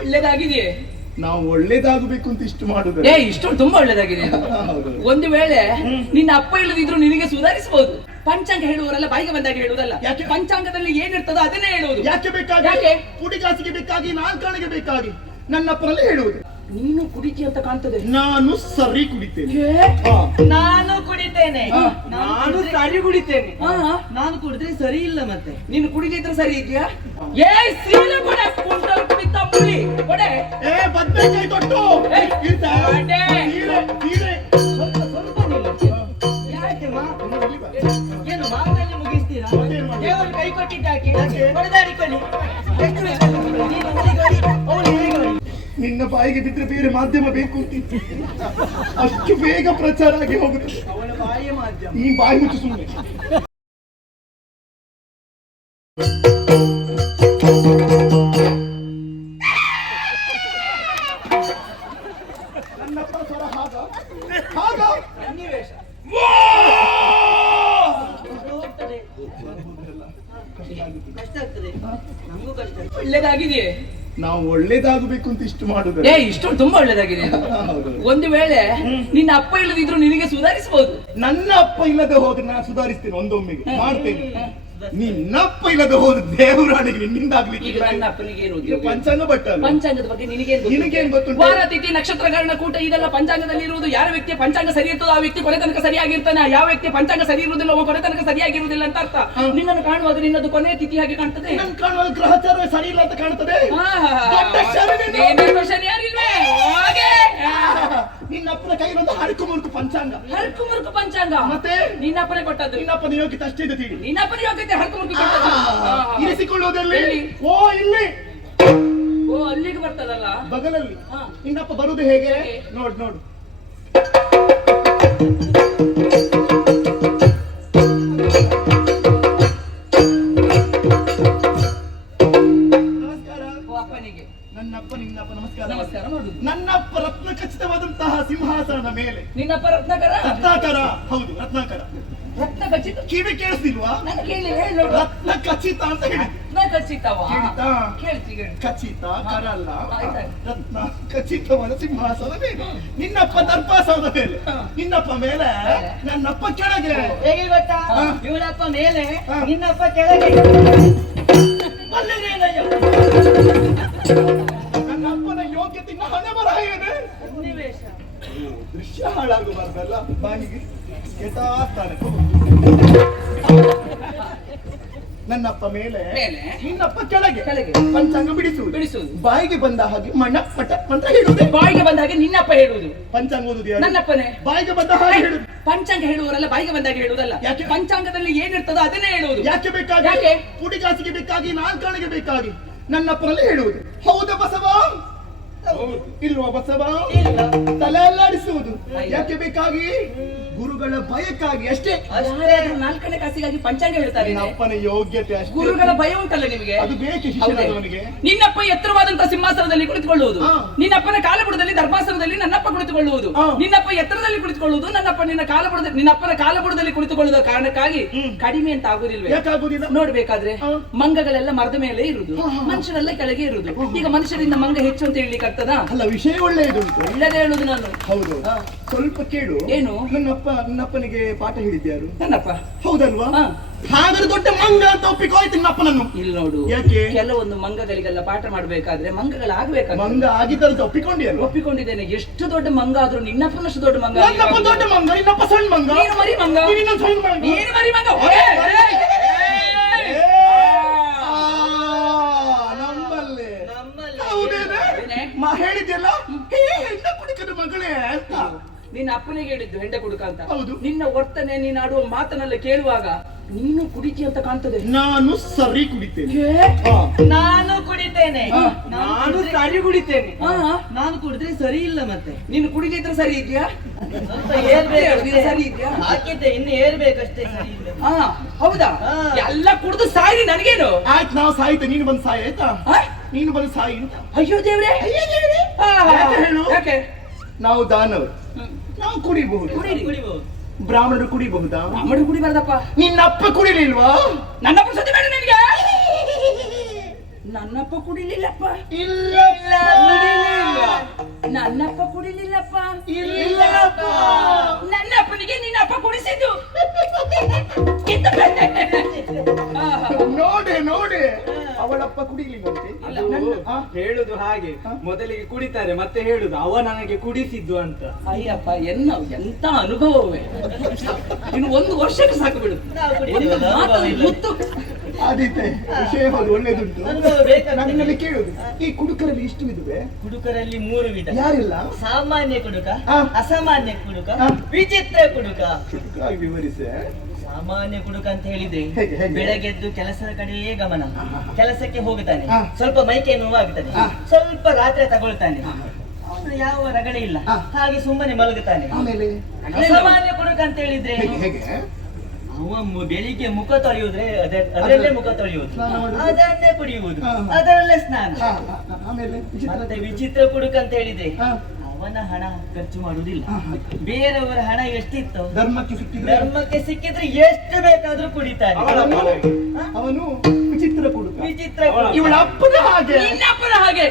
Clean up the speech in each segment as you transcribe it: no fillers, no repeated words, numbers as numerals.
ಒಳ್ಳೇದಾಗಿದೆಯೇ? ನಾವು ಒಳ್ಳೇದಾಗಬೇಕು ಅಂತ ಇಷ್ಟು ಮಾಡುದು. ಇಷ್ಟು ತುಂಬಾ ಒಳ್ಳೇದಾಗಿದೆ. ಒಂದು ವೇಳೆ ನಿನ್ನ ಅಪ್ಪ ಇಲ್ಲದಿದ್ರು ನಿನಗೆ ಸುಧಾರಿಸಬಹುದು. ಪಂಚಾಂಗ ಹೇಳುವವರೆಲ್ಲ ಬಾಯಿಗೆ ಬಂದಾಗ ಹೇಳುವುದಲ್ಲ. ಯಾಕೆ? ಪಂಚಾಂಗದಲ್ಲಿ ಏನಿರ್ತದೋ ಅದನ್ನೇ ಹೇಳುವುದು. ಯಾಕೆ ಬೇಕಾಗಿ? ಯಾಕೆ? ಕುಡಿಗಾಸಿಗೆ ಬೇಕಾಗಿ, ನಾಲ್ಕಾಣಿಗೆ ಬೇಕಾಗಿ ನನ್ನ ಅಪ್ಪನಲ್ಲಿ ಹೇಳುವುದು. ನೀನು ಕುಡಿತಿ ಅಂತ ಕಾಣ್ತದೆ. ನಾನು ಸರಿ ಕುಡಿತೇನೆ. ನಾನು ಕುಡಿತೇನೆ. ನಾನು ಸರಿ ಕುಡಿತೇನೆ. ನಾನು ಕುಡಿದ್ರೆ ಸರಿ ಇಲ್ಲ. ಮತ್ತೆ ನೀನು ಕುಡಿದಿದ್ರೆ ಸರಿ ಇದೆಯಾ? ಸೀಲ ಕೊಡೆ, ಕುಂಟಲ್ ಕುಡಿತ ಮುಳಿ ಕೊಡೆ. ಬದ್ನೆಕಾಯಿ ತೊಟ್ಟು ಏನು ಮಾತಲ್ಲಿ ಮುಗಿಸ್ತೀರಾ? ದೇವರು ಕೈ ಕೊಟ್ಟಿದ್ದಾಕೆ ಹೊಡೆದಾಡಿಕೊಳ್ಳಿ. ಎಷ್ಟು ನಿನ್ನ ಬಾಯಿಗೆ ಬಿದ್ರೆ ಬೇರೆ ಮಾಧ್ಯಮ ಬೇಕು ಅಂತಿತ್ತು. ಅಷ್ಟು ಬೇಗ ಪ್ರಚಾರ ಆಗಿ ಹೋಗುತ್ತೆ. ಅವನ ಬಾಯಿಯ ಮಾಧ್ಯಮ. ಈ ಬಾಯಿ ಮುಚ್ಚು ಸುಮ್ಮನೆ. ನನ್ನಪ್ಪ ಸ್ವರ ಹಾಗ ಹಾಗ ಸನ್ನಿವೇಶ ಕಷ್ಟ ಆಗ್ತದೆ. ನಮಗೂ ಕಷ್ಟ. ಒಳ್ಳೇದಾಗಿದೆಯೇ? ನಾವು ಒಳ್ಳೇದಾಗಬೇಕು ಅಂತ ಇಷ್ಟು ಮಾಡುದು. ಇಷ್ಟು ತುಂಬಾ ಒಳ್ಳೇದಾಗಿದೆ. ಒಂದು ವೇಳೆ ನಿನ್ನ ಅಪ್ಪ ಇಲ್ಲದಿದ್ರು ನಿನಗೆ ಸುಧಾರಿಸಬಹುದು. ನನ್ನ ಅಪ್ಪ ಇಲ್ಲದೆ ಹೋದ್ರೆ ನಾನು ಸುಧಾರಿಸ್ತೇನೆ. ಒಂದೊಮ್ಮೆಗೆ ಮಾಡ್ತೇನೆ. ನಿನ್ನಪ್ಪ ಇಲ್ಲದೆ ಹೋದ್ರೆ ದೇವರಾಣಿಗೆ ನಿನ್ನಿಂದ ಆಗ್ಲಿಕ್ಕೆ. ಈಗ ನನ್ನ ಅಪ್ಪನಿಗೆ ಏನು ಪಂಚಾಂಗ ಬಟ್ಟ. ಪಂಚಾಂಗದ ಬಗ್ಗೆ ನಿನಗೇನು ಗೊತ್ತು? ವಾರ ತಿಥಿ ನಕ್ಷತ್ರಗಳ ಕೂಟ ಇದೆಲ್ಲ ಪಂಚಾಂಗದಲ್ಲಿ ಇರುವುದು. ಯಾರ ವ್ಯಕ್ತಿಯ ಪಂಚಾಂಗ ಸರಿ ಇರ್ತದೋ ಆ ವ್ಯಕ್ತಿ ಕೊನೆ ತನಕ ಸರಿಯಾಗಿರ್ತಾನೆ. ಯಾವ ವ್ಯಕ್ತಿಯ ಪಂಚಾಂಗ ಸರಿ ಇರುವುದಿಲ್ಲ ಅವ ಕೊನೆ ತನಕ ಸರಿಯಾಗಿರುವುದಿಲ್ಲ ಅಂತ ಅರ್ಥ. ನಿನ್ನನ್ನು ಕಾಣುವಾಗ ನಿನ್ನದು ಕೊನೆಯ ತಿಥಿ ಹಾಗೆ ಕಾಣ್ತದೆ. ನನ್ನ ಕಾಣುವಾಗ ಗ್ರಹಚಾರ ಸರಿ ಇಲ್ಲ ಅಂತ ಕಾಣ್ತದೆ. ಶನಿ ಯಾರಿಲ್ವೇ? ನಿನ್ನಪ್ಪನ ಕೈಲೊಂದು ಹರಕು ಮುರುಕು ಪಂಚಾಂಗ. ಹರಕು ಮುರುಕು ಪಂಚಾಂಗ ಮತ್ತೆ ನಿನ್ನಪ್ಪನೇ ಕೊಟ್ಟದ್ದು. ನಿನ್ನಪ್ಪನ ಯೋಗ್ಯತೆ ಅಷ್ಟೇ ಇದೆ ತಿಳಿ. ನಿನ್ನಪ್ಪನ ಯೋಗ್ಯತೆ ಹರಕು ಮುರುಕು ಕೊಟ್ಟದ್ದು. ಇರಿಸಿಕೊಳ್ಳುವುದೆಲ್ಲಿ? ಓ ಇಲ್ಲಿ. ಓ ಅಲ್ಲಿಗೆ ಬರ್ತದಲ್ಲ ಬಗಲಲ್ಲಿ. ನಿನ್ನಪ್ಪ ಬರುವುದು ಹೇಗೆ? ನೋಡು ನೋಡು. ನನ್ನಪ್ಪ ನಿನ್ನಪ್ಪ ನಮಸ್ಕಾರ. ನಮಸ್ಕಾರ ಮಾಡುದು. ನನ್ನಪ್ಪ ರತ್ನ ಖಚಿತವಾದಂತಹ ಸಿಂಹಾಸನದ ಮೇಲೆ. ನಿನ್ನಪ್ಪ ರತ್ನಾಕರ? ರತ್ನಾಕರ ಹೌದು, ರತ್ನಾಕರ. ರತ್ನ ಖಚಿತ ಕಿವಿ ಕೇಳಿಸ್ತಿಲ್ವಾ? ನಾನು ಕೇಳಿ ಹೇಳು. ರತ್ನ ಖಚಿತ ಅಂತ ಹೇಳಿ. ರತ್ನ ಖಚಿತವಾ? ಕೇಳ್ತಿ ಖಚಿತ ಕರ ಅಲ್ಲ. ರತ್ನ ಖಚಿತವಾದ ಸಿಂಹಾಸನದ ಮೇಲೆ ನಿನ್ನಪ್ಪ ದರ್ಪಾಸನದ ಮೇಲೆ. ನಿನ್ನಪ್ಪ ಮೇಲೆ ನನ್ನಪ್ಪ ಕೆಳಗೆ. ಹೇಗೆ ಗೊತ್ತಾ? ಇವನಪ್ಪ ಮೇಲೆ ನಿನ್ನಪ್ಪ ಕೆಳಗೆ. ನನ್ನಪ್ಪನ ಯೋಗ್ಯತೆ ಹಣೆ ಬರಹ ಏನೇ? ಸನ್ನಿವೇಶ ದೃಶ್ಯ ಹಾಳಾಗಬಾರ್ದಲ್ಲ. ಬಾಯಿಗೆ ಯಥಾಸ್ಥಾನ. ನನ್ನಪ್ಪ ಮೇಲೆ ನಿನ್ನಪ್ಪ ಕೆಳಗೆ. ಪಂಚಾಂಗ ಬಿಡಿಸುವುದು. ಬಾಯಿಗೆ ಬಂದ ಹಾಗೆ ಮಣ್ಣ ಪಟ ಮಂತ್ರ ಹೇಳುವುದು. ಬಾಯಿಗೆ ಬಂದ ಹಾಗೆ ನಿನ್ನಪ್ಪ ಹೇಳುವುದು. ಪಂಚಾಂಗ ಓದುದು ನನ್ನಪ್ಪನೇ. ಬಾಯಿಗೆ ಬಂದ ಹಾಗೆ ಹೇಳುದು. ಪಂಚಾಂಗ ಹೇಳುವವರೆಲ್ಲ ಬಾಯಿಗೆ ಬಂದಾಗ ಹೇಳುವುದಲ್ಲ. ಯಾಕೆ? ಪಂಚಾಂಗದಲ್ಲಿ ಏನಿರ್ತದೋ ಅದನ್ನೇ ಹೇಳುವುದು. ಯಾಕೆ ಬೇಕಾಗಿ? ಯಾಕೆ? ಕುಡಿಗಾಸಿಗೆ ಬೇಕಾಗಿ, ನಾಲ್ಕಾಣಿಗೆ ಬೇಕಾಗಿ ನನ್ನಪ್ಪನಲ್ಲಿ ಹೇಳುವುದು. ಹೌದಾ ಬಸವ? ಇಲ್ವಾ ಬಸವ? ತಲೆ ಅಲ್ಲಾಡಿಸುವುದು. ಯಾಕೆ ಬೇಕಾಗಿ? ಗುರುಗಳ ಭಯಕ್ಕಾಗಿ ಅಷ್ಟೇ. ನಾಲ್ಕನೇ ಕಾಸಿಗಾಗಿ ಪಂಚಾಂಗ ಹೇಳ್ತಾರೆ. ಅಪ್ಪನ ಯೋಗ್ಯತೆ ಅಷ್ಟೇ. ಗುರುಗಳ ಭಯ ಉಂಟಲ್ಲ ನಿಮಗೆ? ಅದು ಬೇಕು ಶಿಷ್ಯನಿಗೆ. ನಿನ್ನಪ್ಪ ಎತ್ತರವಾದಂತಹ ಸಿಂಹಾಸನದಲ್ಲಿ ಕುಳಿತುಕೊಳ್ಳುವುದು. ನಿನ್ನಪ್ಪನ ಕಾಲಬುಡದಲ್ಲಿ ಧರ್ಮಾಸನದಲ್ಲಿ ನನ್ನಪ್ಪ ಕುಳಿತುಕೊಳ್ಳುವುದು. ನಿನ್ನಪ್ಪ ಎತ್ತರದಲ್ಲಿ ಕುಳಿತುಕೊಳ್ಳುವುದು. ನಿನ್ನಪ್ಪನ ಕಾಲಬುಡದಲ್ಲಿ ಕುಳಿತುಕೊಳ್ಳುವ ಕಾರಣಕ್ಕಾಗಿ ಕಡಿಮೆ ಅಂತ ಆಗುದಿಲ್ವೇ? ಯಾಕಾಗುದಿಲ್ಲ? ನೋಡ್ಬೇಕಾದ್ರೆ ಮಂಗಗಳೆಲ್ಲ ಮರದ ಮೇಲೆ ಇರುವುದು, ಮನುಷ್ಯರೆಲ್ಲ ಕೆಳಗೆ ಇರುವುದು. ಈಗ ಮನುಷ್ಯರಿಂದ ಮಂಗ ಹೆಚ್ಚು ಅಂತ ಹೇಳಲಿಕ್ಕೆ ಆಗ್ತದಾ? ಅಲ್ಲ, ವಿಷಯ ಒಳ್ಳೆಯದು. ಒಳ್ಳೆದೇ ಹೇಳುದು ನಾನು. ಹೌದು, ಸ್ವಲ್ಪ ಕೇಳು. ಏನು? ನನ್ನಪ್ಪನಿಗೆ ಪಾಠ ಹೇಳಿದ್ಯಾರು? ನನ್ನಪ್ಪ. ಹೌದಲ್ವಾ? ಹಾಗಾದ್ರೆ ದೊಡ್ಡ ಮಂಗ ಅಂತ ಒಪ್ಪಿಕೋಯ್ತು ನನ್ನಪ್ಪನನ್ನು. ಇಲ್ಲಿ ನೋಡು, ಯಾಕೆ? ಕೆಲವೊಂದು ಮಂಗಗಳಿಗೆಲ್ಲ ಪಾಠ ಮಾಡ್ಬೇಕಾದ್ರೆ ಮಂಗಗಳಾಗಬೇಕಾಗ. ಮಂಗ ಆಗಿದ್ದಂತ ಒಪ್ಪಿಕೊಂಡಿಯಲ್ಲ? ಒಪ್ಪಿಕೊಂಡಿದ್ದೇನೆ. ಎಷ್ಟು ದೊಡ್ಡ ಮಂಗ ಆದ್ರೂ ನಿನ್ನಪ್ಪನಷ್ಟು ದೊಡ್ಡ ಮಂಗ. ನನ್ನಪ್ಪ ದೊಡ್ಡ ಮಂಗ, ನಿನ್ನಪ್ಪ ಸಣ್ಣ ಮಂಗ. ನೀನು ಮರಿ ಮಂಗ. ನೀನು ಮರಿ ಮಂಗ. ಹೇಳಿದ್ಯಲ್ಲ, ಹೆಂಡ ಕುಡಿಕದ ಮಗಳೇ ಅಂತ. ನಿನ್ನ ಅಪ್ಪನಿಗೆ ಹೇಳಿದ್ದು ಹೆಂಡ ಕುಡುಕ ಅಂತ. ಹೌದು. ನಿನ್ನ ವರ್ತನೆ, ನೀನು ಆಡುವ ಮಾತನ್ನೆಲ್ಲ ಕೇಳುವಾಗ ನೀನು ಕುಡಿತಿ ಅಂತ ಕಾಣ್ತದೆ. ನಾನು ಸರಿ ಕುಡಿತೇನೆ. ನಾನು ಕುಡಿತೇನೆ. ನಾನು ಸರಿ ಕುಡಿತೇನೆ. ನಾನು ಕುಡಿದ್ರೆ ಸರಿ ಇಲ್ಲ. ಮತ್ತೆ ನೀನು ಕುಡಿದಿದ್ರೆ ಸರಿ ಇದೆಯಾ? ಸರಿ ಇದೆಯಾ? ಹಾಕಿದ್ದೆ, ಇನ್ನು ಏರ್ಬೇಕಷ್ಟೇ. ಸರಿ ಇಲ್ಲ. ಹೌದಾ? ಎಲ್ಲ ಕುಡಿದು ಸಾಯಿ. ನನಗೇನು? ಆಯ್ತು, ನಾವು ಸಾಯ್ತೆ, ನೀನು ಬಂದು ಸಾಯಿ. ಆಯ್ತಾ? ನೀನು ಬಂದು ಸಾಯಿ ಅಂತ. ಅಯ್ಯೋ ದೇವ್ರೆ, ಹೇಳು. ಯಾಕೆ? ನಾವು ದಾನವರು, ನಾವು ಕುಡಿಬಹುದು. ಕುಡಿಬಹುದು. ಬ್ರಾಹ್ಮಣರು ಕುಡಿಬಹುದಾ? ಬ್ರಾಹ್ಮಣರು ಕುಡಿಬಾರ್ದಪ್ಪ. ನಿನ್ನಪ್ಪ ಕುಡಿಲಿಲ್ವಾ? ನನ್ನಪ್ಪ ಸತಿ ಬೇಡ ನಿನಗೆ. ನನ್ನಪ್ಪ ಕುಡಿಲಿಲ್ಲಪ್ಪ. ಇಲ್ಲ, ಇಲ್ಲಪ್ಪ. ನನ್ನ ಅಪ್ಪನಿಗೆ ನಿನ್ನ ಅಪ್ಪ ಕುಡಿಸಿದ್ದು. ನೋಡೆ ನೋಡೆ ಅವಳಪ್ಪ ಕುಡಿಲಿಲ್ಲಂತೆ. ಹೇಳುದು ಹಾಗೆ, ಮೊದಲಿಗೆ ಕುಡಿತಾರೆ ಮತ್ತೆ ಹೇಳುದು ಅವ ನನಗೆ ಕುಡಿಸಿದ್ದು ಅಂತ. ಅಯ್ಯಪ್ಪ ಎಂತ ಅನುಭವವೇ. ಇನ್ನು 1 ವರ್ಷಕ್ಕೆ ಸಾಕು ಬಿಡು. ನಾವು ಕುಡಿತೀವಿ, ಒಂದು ಮಾತಲ್ಲಿ ಮುತ್ತು. ಆದೀತೆ ವಿಷಯ ಹೌದು, ಒಳ್ಳೇದುಂಟು. ಅನುಭವ ಬೇಕಾಗ್ತದೆ. ನನ್ನಲ್ಲಿ ಕೇಳುದು, ಈ ಕುಡುಕರಲ್ಲಿ ಇಷ್ಟು ವಿಧವೇ? ಕುಡುಕರಲ್ಲಿ 3 ವಿಧ. ಯಾರಿಲ್ಲ? ಸಾಮಾನ್ಯ ಕುಡುಕ, ಆ. ಅಸಾಮಾನ್ಯ ಕುಡುಕ, ಆ. ವಿಚಿತ್ರ ಕುಡುಕ. ಕುಡುಕಾಗಿ ವಿವರಿಸೆ. ಸಾಮಾನ್ಯ ಕುಡುಕ ಅಂತ ಹೇಳಿದ್ರೆ ಹೇಗೆ, ಹೇಗೆ? ಬೆಳಗ್ಗೆದ್ದು ಕೆಲಸದ ಕಡೆಯೇ ಗಮನ, ಕೆಲಸಕ್ಕೆ ಹೋಗುತ್ತಾನೆ, ಆ. ಸ್ವಲ್ಪ ಮೈಕೆ ನೋವಾಗುತ್ತಾನೆ, ಆ. ಸ್ವಲ್ಪ ರಾತ್ರಿ ತಗೊಳ್ತಾನೆ, ಅವನು ಯಾವ ರಗಡೆ ಇಲ್ಲ, ಆ. ಹಾಗೆ ಸುಮ್ಮನೆ ಮಲಗುತ್ತಾನೆ. ಆಮೇಲೆ ಅಸಾಮಾನ್ಯ ಕುಡುಕ ಅಂತ ಹೇಳಿದ್ರೆ ಹೇಗೆ ಹೇಗೆ? ಅವ ಬೆಳಿಗ್ಗೆ ಮುಖ ತೊಳೆಯುವುದ್ರೆ ಅದರಲ್ಲೇ ಮುಖ ತೊಳೆಯುವುದು, ಸ್ನಾನ ಮಾಡುವುದು. ಅದನ್ನೇ ಕುಡಿಯುವುದು, ಆ. ಅದರಲ್ಲೇ ಸ್ನಾನ. ಆಮೇಲೆ ವಿಚಿತ್ರ. ಮತ್ತೆ ವಿಚಿತ್ರ ಕುಡುಕ ಅಂತ ಹೇಳಿದ್ರೆ ಆ. ಅವನ ಹಣ ಖರ್ಚು ಮಾಡುವುದಿಲ್ಲ, ಆ. ಬೇರೆಯವರ ಹಣ ಎಷ್ಟಿತ್ತು ಧರ್ಮಕ್ಕೆ ಸಿಕ್ಕಿದ್ರೆ ಧರ್ಮಕ್ಕೆ ಸಿಕ್ಕಿದ್ರೆ ಎಷ್ಟು ಬೇಕಾದ್ರೂ ಕುಡಿತಾನೆ. ಅವನು ವಿಚಿತ್ರ ಕುಡುಕ. ವಿಚಿತ್ರ ಅವಳ ಕುಡುಕ. ಇವಳ ಅಪ್ಪನ ಹಾಗೆ. ನಿನ್ನ ಅಪ್ಪನ ಹಾಗೆ.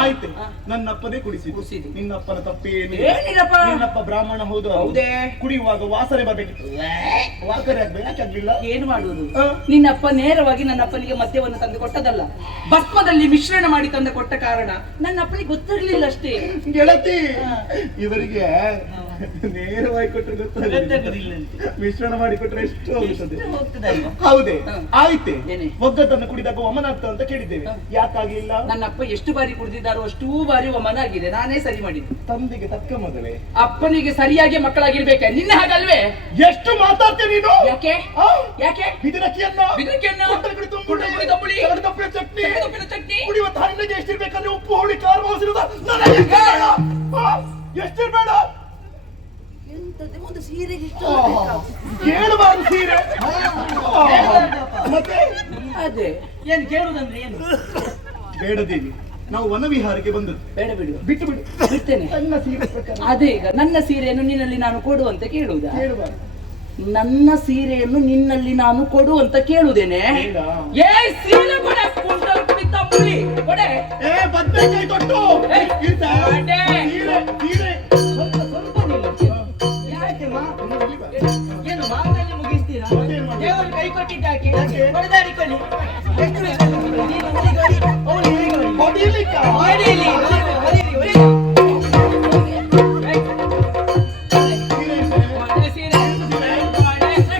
ಆಯ್ತು, ನನ್ನಪ್ಪನೇ ಕುಡಿಸಿದ್ದು. ಕುಡಿಸಿದ್ದು. ನಿನ್ನಪ್ಪನ ತಪ್ಪೇನು? ಏನಿಲ್ಲಪ್ಪ. ನಿನ್ನಪ್ಪ ಬ್ರಾಹ್ಮಣ ಹೌದು. ಹೌದೇ? ಕುಡಿಯುವಾಗ ವಾಸನೆ ಬರ್ಬೇಕಿತ್ತು. ವಾಕರೆ ಆಗ್ಬೇಕು, ಯಾಕೆ ಆಗ್ಲಿಲ್ಲ? ಏನು ಮಾಡುವುದು? ಆ. ನಿನ್ನಪ್ಪ ನೇರವಾಗಿ ನನ್ನ ಅಪ್ಪನಿಗೆ ಮದ್ಯವನ್ನು ತಂದು ಕೊಟ್ಟದಲ್ಲ, ಭಸ್ಮದಲ್ಲಿ ಮಿಶ್ರಣ ಮಾಡಿ ತಂದು ಕೊಟ್ಟ ಕಾರಣ ನನ್ನ ಅಪ್ಪನಿಗೆ ಗೊತ್ತಿರ್ಲಿಲ್ಲ ಅಷ್ಟೇ. ಗೆಳತಿ, ಇವರಿಗೆ ನೇರವಾಗಿ ಕೊಟ್ಟರೆ ಗೊತ್ತಾಗುದಿಲ್ಲ ಅಂತೆ. ಮಿಶ್ರಣ ಮಾಡಿ ಕೊಟ್ಟರೆ ಎಷ್ಟು ಹೋಗುತ್ತದೆ? ಎಷ್ಟು ಹೋಗ್ತದಲ್ವಾ? ಹೌದೇ? ಹ. ಆಯ್ತೆ. ಏನೇ? ಒಗ್ಗಟ್ಟನ್ನು ಕುಡಿದಾಗ ವಮನ ಆಗ್ತದೆ ಅಂತ ಕೇಳಿದ್ದೇವೆ, ಯಾಕಾಗ್ಲಿಲ್ಲ? ನನ್ನ ಅಪ್ಪ ಎಷ್ಟು ಬಾರಿ ಕುಡಿದಿದ್ದಾರೋ ಅಷ್ಟೂ ಬಾರಿ ಮನ ಆಗಿದೆ, ನಾನೇ ಸರಿ ಮಾಡಿದ್ದು. ತಂದೆಗೆ ತಕ್ಕ ಮೊದಲೇ ಅಪ್ಪನಿಗೆ ಸರಿಯಾಗಿ ಮಕ್ಕಳಾಗಿರ್ಬೇಕೆ, ನಿನ್ನ ಹಾಗಲ್ವೇ? ಎಷ್ಟು ಮಾತಾಡ್ತೀಯ ನೀನು? ಯಾಕೆ ಆ? ಯಾಕೆ ಬಿದಿರಕ್ಕಿಯನ್ನು ಬಿದಿರಕ್ಕಿಯನ್ನು, ಕೊಟ್ಟರೆ ಕುಡಿ ತುಂಬುಳಿ, ಕೊಟ್ಟರೆ ತಂಬುಳಿ, ತೆಗೆದು ತಪ್ಪಿನ ಚಟ್ನಿ, ತೆಗೆದು ತಪ್ಪಿನ ಚಟ್ನಿ, ಕುಡಿಯುವ ಹಣ್ಣಿಗೆ ಎಷ್ಟಿರ್ಬೇಕಂದ್ರೆ ಉಪ್ಪು ಹುಳಿ ಖಾರ ಮೋಸಿರುದ ನನಗೆ ಬೇಡ. ಆ? ಎಷ್ಟಿರ್ಬೇಡ? ಒಂದು ಸೀರೆಗೆ ಕೇಳಬಾರ್ದು ಸೀರೆ. ಮತ್ತೆ ಅದೇ ಏನ್ ಕೇಳುದಂದ್ರೆ ಏನು? ಬೇಡ ದೇವಿ, ನಾವು ವನವಿಹಾರಕ್ಕೆ ಬಂದದ್ದು. ಬೇಡ ಬಿಡು, ಬಿಟ್ಟು ಬಿಡು. ಬಿಡ್ತೇನೆ. ನನ್ನ ಸೀರೆ ಪ್ರಕಾರ ಅದೇ ಈಗ ನನ್ನ ಸೀರೆಯನ್ನು ನಿನ್ನಲ್ಲಿ ನಾನು ಕೊಡು ಅಂತ ಕೇಳುವುದಾ? ಕೇಳಬಾರ್ದು. ನನ್ನ ಸೀರೆಯನ್ನು ನಿನ್ನಲ್ಲಿ ನಾನು ಕೊಡು ಅಂತ ಕೇಳುವುದೇನೆ? ಬೇಡ. ಏ ಸೀರೆ ಕೊಡೆ, ಕುಂಟಲ್ ಕುಡಿ ತಂಬುಳಿ ಕೊಡೆ. ಏ ಬದನೆಕಾಯಿ ಕೊಟ್ಟು ಏಯ್, ಇರ್ತಾ? ಅಡ್ಡೆ. ಸೀರೆ ಸೀರೆ ಸ್ವಲ್ಪ ನಿಲ್ಲು. ಯಾಕೆ ಏನು ಮಾತಲ್ಲಿ ಮುಗಿಸ್ತೀರಾ? ಮತ್ತೇನ್ ಮಾಡ್ಬೇಕು? ದೇವರು ಕೈ ಕೊಟ್ಟಿದ್ದಾಕೆ ಹೊಡೆದಾಡಿಕೊಳ್ಳಿ. ಎಷ್ಟು ಬೇಕಾದ್ರೂ ಕೊಡಿ. ನೀನು ಅವನಿಗೆ ಹೊಡಿ, ಅವನು ಇವನಿಗೆ ಹೊಡಿ. ಹೊಡಿಲಿಕ್ಕ? ಹೊಡೀಲಿ, ಹೊಡೀಲಿ, ಹೊಡೀಲಿ, ಹೊಡೀಲಿ. ಸೀರೆ ಇದೆ. ಮಾಡೆ ಸೀರೆ, ಮಾಡೆ ಸೀರೆ.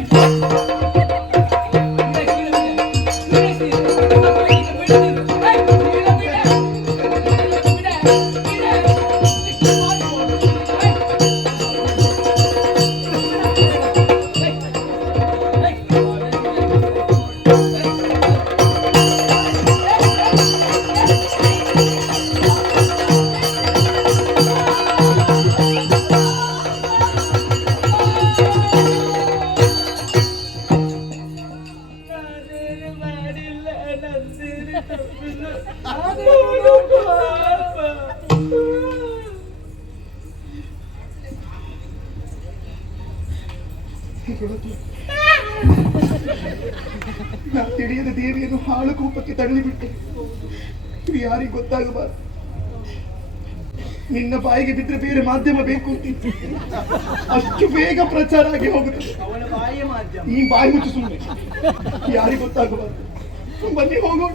ಸೀರೆ, ಸೀರೆ. ಈಗ ಬಿಡು. ಏಯ್, ಸೀರೆ ಬಿಡೆ. ಬಿಡೆ, ಬಿಡೆ. ನಾನೇನು ಮಾಡಿಲ್ಲ, ನಂದೇನು ತಪ್ಪಿಲ್ಲ. ಅವನು ಪಾಪ. ನಾ ತಿಳಿಯದ ದೇವಿಯನ್ನು ಹಾಳು ಕೂಪಕ್ಕೆ ತಳ್ಳಿಬಿಟ್ಟೆ. ಇದು ಯಾರಿಗೆ ಗೊತ್ತಾಗಬಾರದು. ನಿನ್ನ ಬಾಯಿಗೆ ಬಿದ್ದರೆ ಬೇರೆ ಮಾಧ್ಯಮ ಬೇಕು ಅಂತಿತ್ತು, ಅಷ್ಟು ಬೇಗ ಪ್ರಚಾರ ಆಗಿ ಹೋಗುತ್ತದೆ. ಅವನ ಬಾಯಿಯ ಮಾಧ್ಯಮ. ಈ ಬಾಯಿ ಮುಚ್ಚು ಸುಮ್ಮನೆ, ಯಾರಿಗೆ ಗೊತ್ತಾಗಬಾರದು. ಬನ್ನಿ ಹೋಗೋಣ.